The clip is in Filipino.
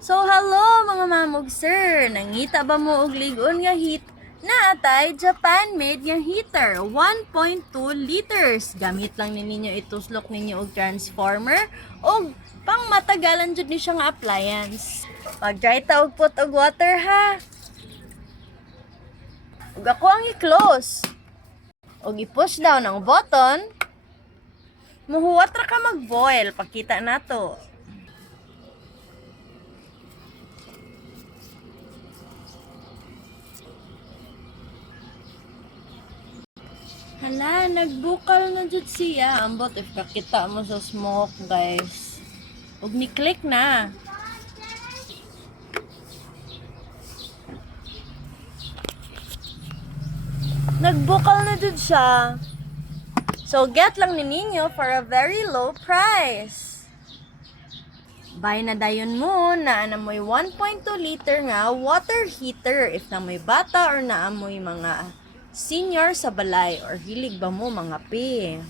So hello mga mamog sir, nangita ba mo og ligon nga heat na atay Japan-made nga heater 1.2 liters. Gamit lang ninyo ituslok ninyo og transformer og pang matagalan jud ni siya nga appliance. Mag-try ta og put og water ha. Ug ako ang i-close. Og i-push down ang button. Muhuwat ra ka mag-boil, pakita nato. Hala, nagbukal na jud siya. Ambot if kakita mo sa smoke, guys. Ug ni-click na. Nagbukal na jud siya. So, get lang ni ninyo for a very low price. Buy na dayon mo na amoy 1.2 liter nga water heater if na may bata or naamoy mga senior sa balay or hilig ba mo mga pe.